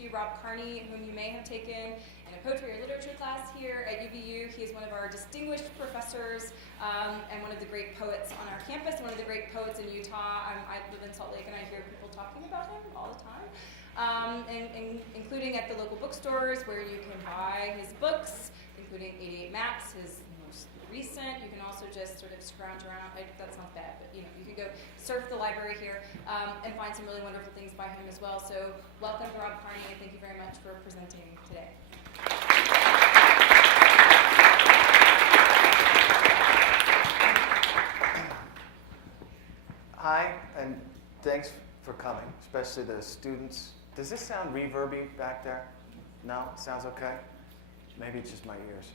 you Rob Carney, whom you may have taken in a poetry or literature class here at UVU. He is one of our distinguished professors and one of the great poets on our campus, one of the great poets in Utah. I live in Salt Lake and I hear people talking about him all the time, including at the local bookstores where you can buy his books, including 88 Maps, his most recent. You can also just sort of scrounge around. That sounds bad, but you can go surf the library here and find some really wonderful things by him as well. So welcome to Rob Carney, and thank you very much for presenting today. Hi, and thanks for coming, especially the students. Does this sound reverby back there? No? Sounds okay? Maybe it's just my ears.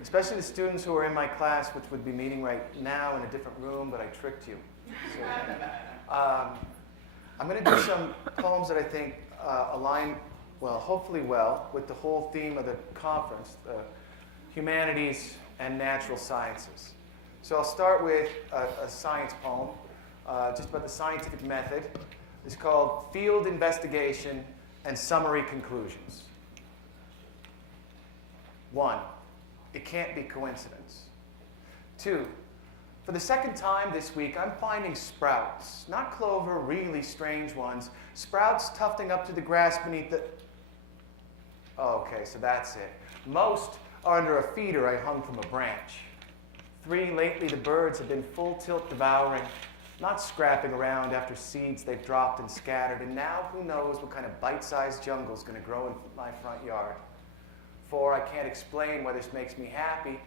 Especially the students who are in my class, which would be meeting right now in a different room, but I tricked you. So, I'm going to do some poems that I think align, well, hopefully well, with the whole theme of the conference, the humanities and natural sciences. So I'll start with a science poem, just about the scientific method. It's called Field Investigation and Summary Conclusions. 1. It can't be coincidence. 2. For the second time this week, I'm finding sprouts, not clover, really strange ones, sprouts tufting up to the grass beneath the... Oh, okay, so that's it. Most are under a feeder I hung from a branch. 3, lately the birds have been full tilt devouring, not scrapping around after seeds they've dropped and scattered, and now who knows what kind of bite-sized jungle is going to grow in my front yard. 4, I can't explain why this makes me happy,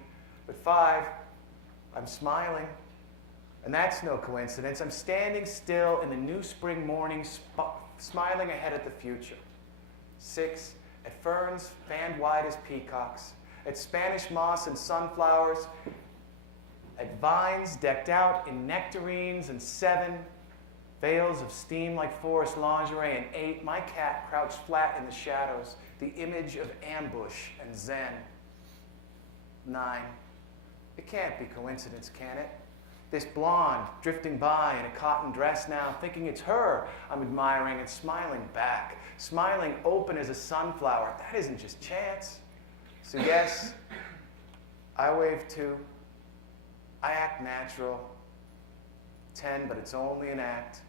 but 5, I'm smiling, and that's no coincidence. I'm standing still in the new spring morning, smiling ahead at the future. 6, at ferns fanned wide as peacocks, at Spanish moss and sunflowers, at vines decked out in nectarines, and 7, veils of steam like forest lingerie, and 8, my cat crouched flat in the shadows, the image of ambush and zen. 9, it can't be coincidence, can it? This blonde drifting by in a cotton dress now, thinking it's her I'm admiring and smiling back, smiling open as a sunflower. That isn't just chance. So yes, I wave too. I act natural. 10, but it's only an act.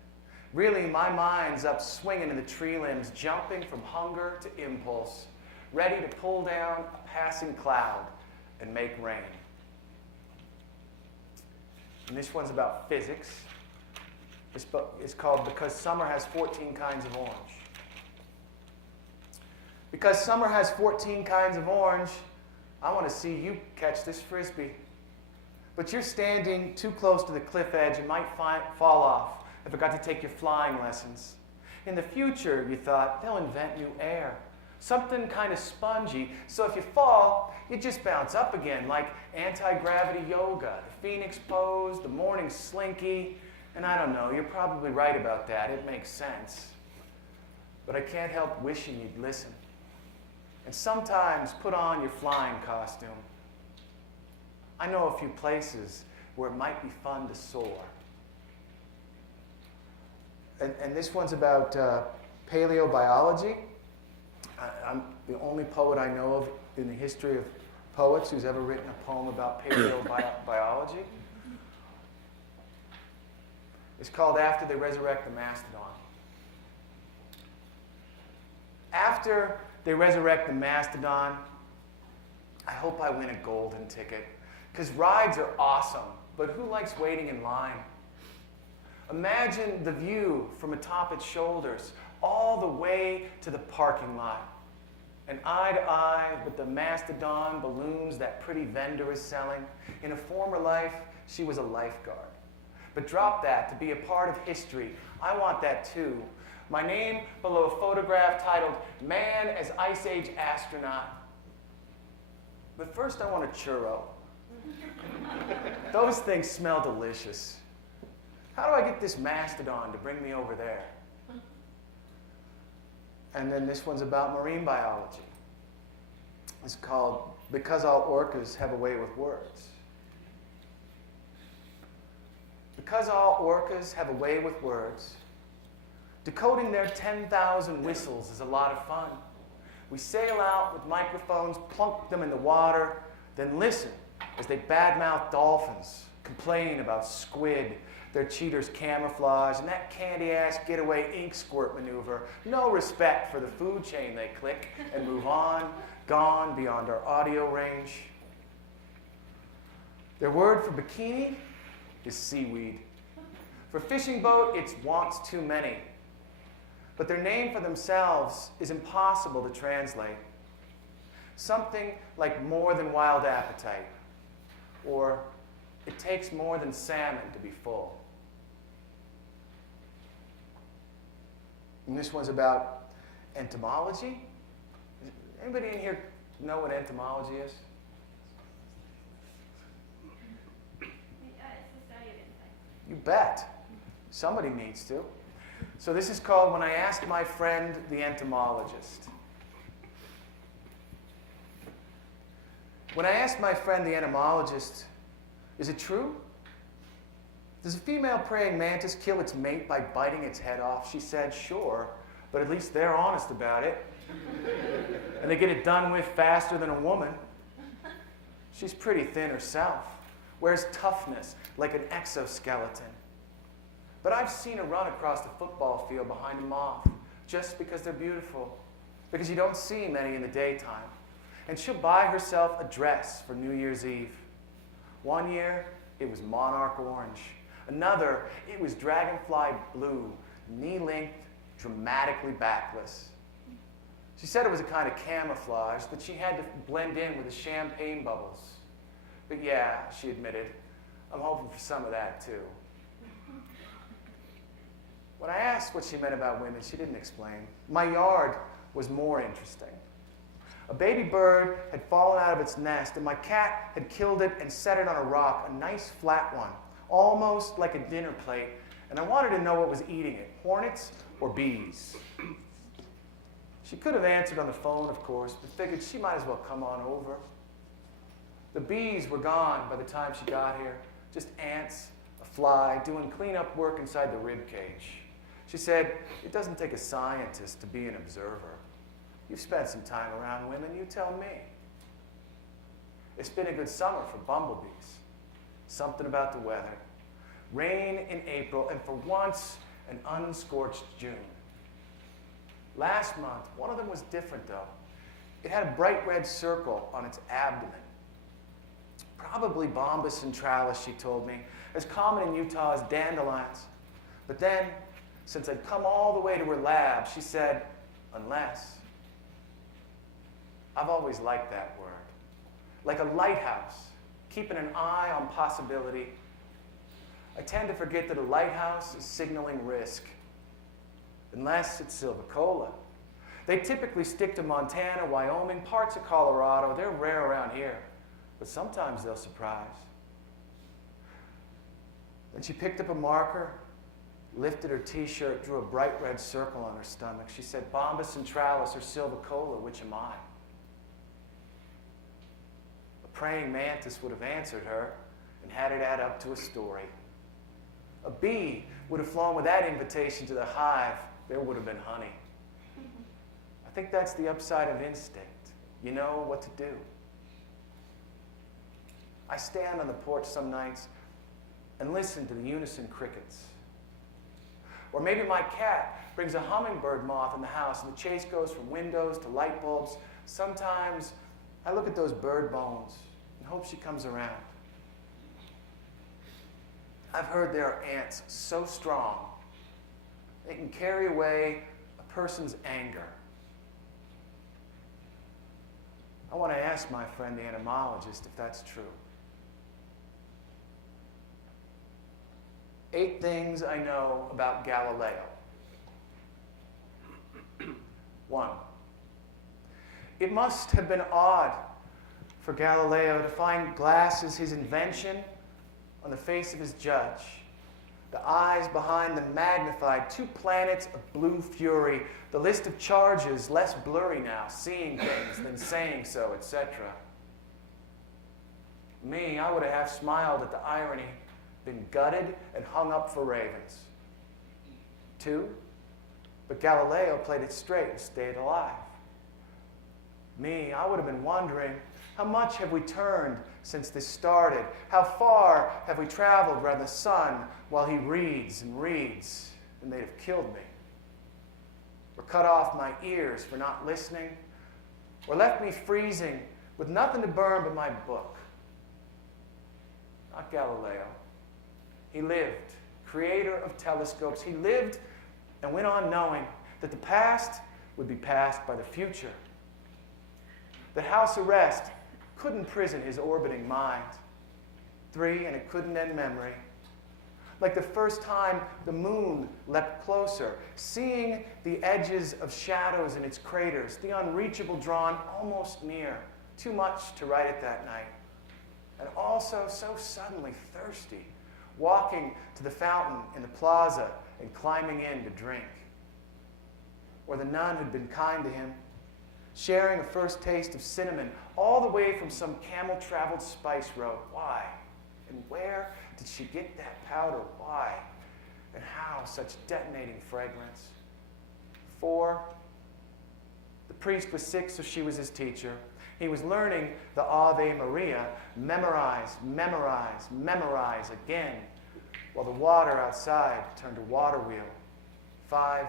Really, my mind's up swinging in the tree limbs, jumping from hunger to impulse, ready to pull down a passing cloud and make rain. And this one's about physics. This book is called Because Summer Has 14 Kinds of Orange. Because summer has 14 kinds of orange, I want to see you catch this frisbee. But you're standing too close to the cliff edge and might fall off. I forgot to take your flying lessons. In the future, you thought, they'll invent new air. Something kind of spongy, so if you fall, you just bounce up again, like anti-gravity yoga, the phoenix pose, the morning slinky, and I don't know, you're probably right about that. It makes sense. But I can't help wishing you'd listen. And sometimes put on your flying costume. I know a few places where it might be fun to soar. And this one's about paleobiology. I'm the only poet I know of in the history of poets who's ever written a poem about paleobiology. It's called After They Resurrect the Mastodon. After they resurrect the mastodon, I hope I win a golden ticket. Because rides are awesome, but who likes waiting in line? Imagine the view from atop its shoulders, all the way to the parking lot. And eye to eye with the mastodon balloons that pretty vendor is selling. In a former life, she was a lifeguard. But drop that to be a part of history. I want that too. My name below a photograph titled Man as Ice Age Astronaut. But first I want a churro. Those things smell delicious. How do I get this mastodon to bring me over there? And then this one's about marine biology. It's called Because All Orcas Have a Way with Words. Because all orcas have a way with words, Decoding their 10,000 whistles is a lot of fun. We sail out with microphones, plunk them in the water, then listen as they badmouth dolphins, complain about squid, their cheaters' camouflage, and that candy-ass getaway ink squirt maneuver. No respect for the food chain they click and move on, gone beyond our audio range. Their word for bikini is seaweed. For fishing boat, it's wants too many. But their name for themselves is impossible to translate. Something like more than wild appetite, or it takes more than salmon to be full. And this one's about entomology. Anybody in here know what entomology is? It's the study of insects. You bet. Somebody needs to. So this is called When I Asked My Friend the Entomologist. When I asked my friend the entomologist, is it true? Does a female praying mantis kill its mate by biting its head off? She said, sure, but at least they're honest about it. And they get it done with faster than a woman. She's pretty thin herself, wears toughness like an exoskeleton. But I've seen her run across the football field behind a moth just because they're beautiful, because you don't see many in the daytime. And she'll buy herself a dress for New Year's Eve. One year, it was monarch orange. Another, it was dragonfly blue, knee-length, dramatically backless. She said it was a kind of camouflage that she had to blend in with the champagne bubbles. But yeah, she admitted, I'm hoping for some of that too. When I asked what she meant about women, she didn't explain. My yard was more interesting. A baby bird had fallen out of its nest, and my cat had killed it and set it on a rock, a nice flat one, almost like a dinner plate, and I wanted to know what was eating it, hornets or bees. She could have answered on the phone, of course, but figured she might as well come on over. The bees were gone by the time she got here, just ants, a fly, doing cleanup work inside the rib cage. She said, it doesn't take a scientist to be an observer. You've spent some time around women, you tell me. It's been a good summer for bumblebees. Something about the weather. Rain in April, and for once, an unscorched June. Last month, one of them was different though. It had a bright red circle on its abdomen. Probably Bombus centralis, she told me, as common in Utah as dandelions. But then, since I'd come all the way to her lab, she said, unless. I've always liked that word. Like a lighthouse, keeping an eye on possibility. I tend to forget that a lighthouse is signaling risk. Unless it's silvicola. They typically stick to Montana, Wyoming, parts of Colorado. They're rare around here, but sometimes they'll surprise. Then she picked up a marker, lifted her t-shirt, drew a bright red circle on her stomach. She said, Bombus centralis or silvicola, which am I? A praying mantis would have answered her and had it add up to a story. A bee would have flown with that invitation to the hive. There would have been honey. I think that's the upside of instinct. You know what to do. I stand on the porch some nights and listen to the unison crickets. Or maybe my cat brings a hummingbird moth in the house and the chase goes from windows to light bulbs. Sometimes I look at those bird bones and hope she comes around. I've heard there are ants so strong they can carry away a person's anger. I want to ask my friend the entomologist if that's true. 8 things I know about Galileo. 1. It must have been odd for Galileo to find glass as his invention on the face of his judge. The eyes behind them magnified, 2 planets of blue fury. The list of charges less blurry now, seeing things than saying so, etc. Me, I would have half smiled at the irony, been gutted and hung up for ravens. 2, But Galileo played it straight and stayed alive. Me, I would have been wondering, how much have we turned since this started? How far have we traveled around the sun while he reads and reads, and they'd have killed me? Or cut off my ears for not listening? Or left me freezing with nothing to burn but my book? Not Galileo. He lived, creator of telescopes. He lived and went on knowing that the past would be passed by the future. That house arrest couldn't prison his orbiting mind. 3, and it couldn't end memory. Like the first time the moon leapt closer, seeing the edges of shadows in its craters, the unreachable drawn almost near, too much to write it that night. And also so suddenly thirsty, walking to the fountain in the plaza and climbing in to drink. Or the nun who'd been kind to him, sharing a first taste of cinnamon all the way from some camel-traveled spice road. Why? And where did she get that powder? Why? And how such detonating fragrance? 4, the priest was sick, so she was his teacher. He was learning the Ave Maria, memorize, memorize, memorize again, while the water outside turned to water wheel. 5,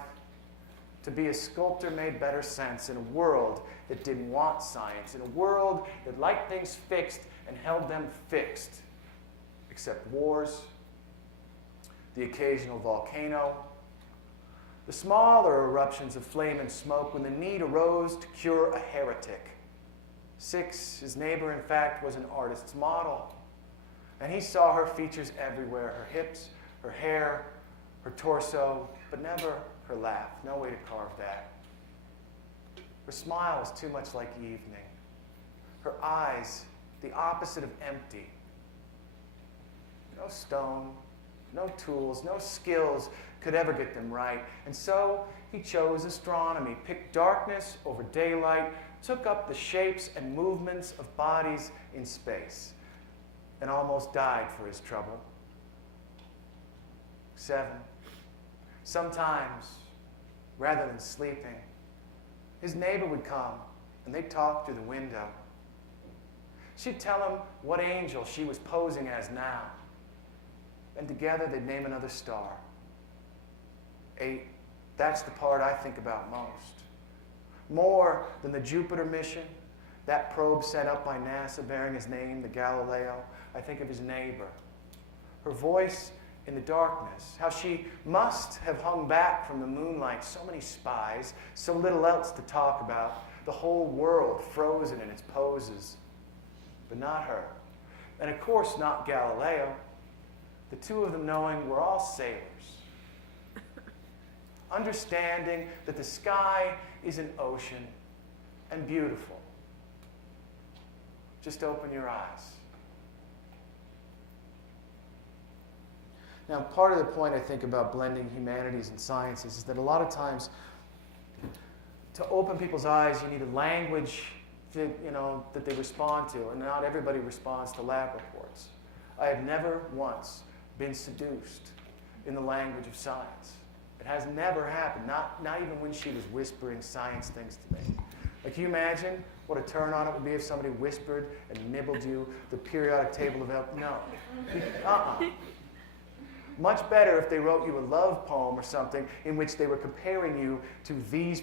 to be a sculptor made better sense in a world that didn't want science, in a world that liked things fixed and held them fixed, except wars, the occasional volcano, the smaller eruptions of flame and smoke when the need arose to cure a heretic. 6, his neighbor, in fact, was an artist's model, and he saw her features everywhere, her hips, her hair, her torso, but never her laugh. No way to carve that. Her smile was too much like evening. Her eyes, the opposite of empty. No stone, no tools, no skills could ever get them right. And so he chose astronomy, picked darkness over daylight, took up the shapes and movements of bodies in space, and almost died for his trouble. 7, sometimes, rather than sleeping, his neighbor would come and they'd talk through the window. She'd tell him what angel she was posing as now, and together they'd name another star. 8, that's the part I think about most. More than the Jupiter mission, that probe sent up by NASA bearing his name, the Galileo, I think of his neighbor. Her voice in the darkness, how she must have hung back from the moonlight, so many spies, so little else to talk about, the whole world frozen in its poses. But not her. And of course not Galileo. The two of them knowing we're all sailors. Understanding that the sky is an ocean and beautiful. Just open your eyes. Now, part of the point I think about blending humanities and sciences is that a lot of times to open people's eyes, you need a language that they respond to, and not everybody responds to lab reports. I have never once been seduced in the language of science. It has never happened, not even when she was whispering science things to me. Like, can you imagine what a turn on it would be if somebody whispered and nibbled you the periodic table of elements? No. Much better if they wrote you a love poem or something in which they were comparing you to these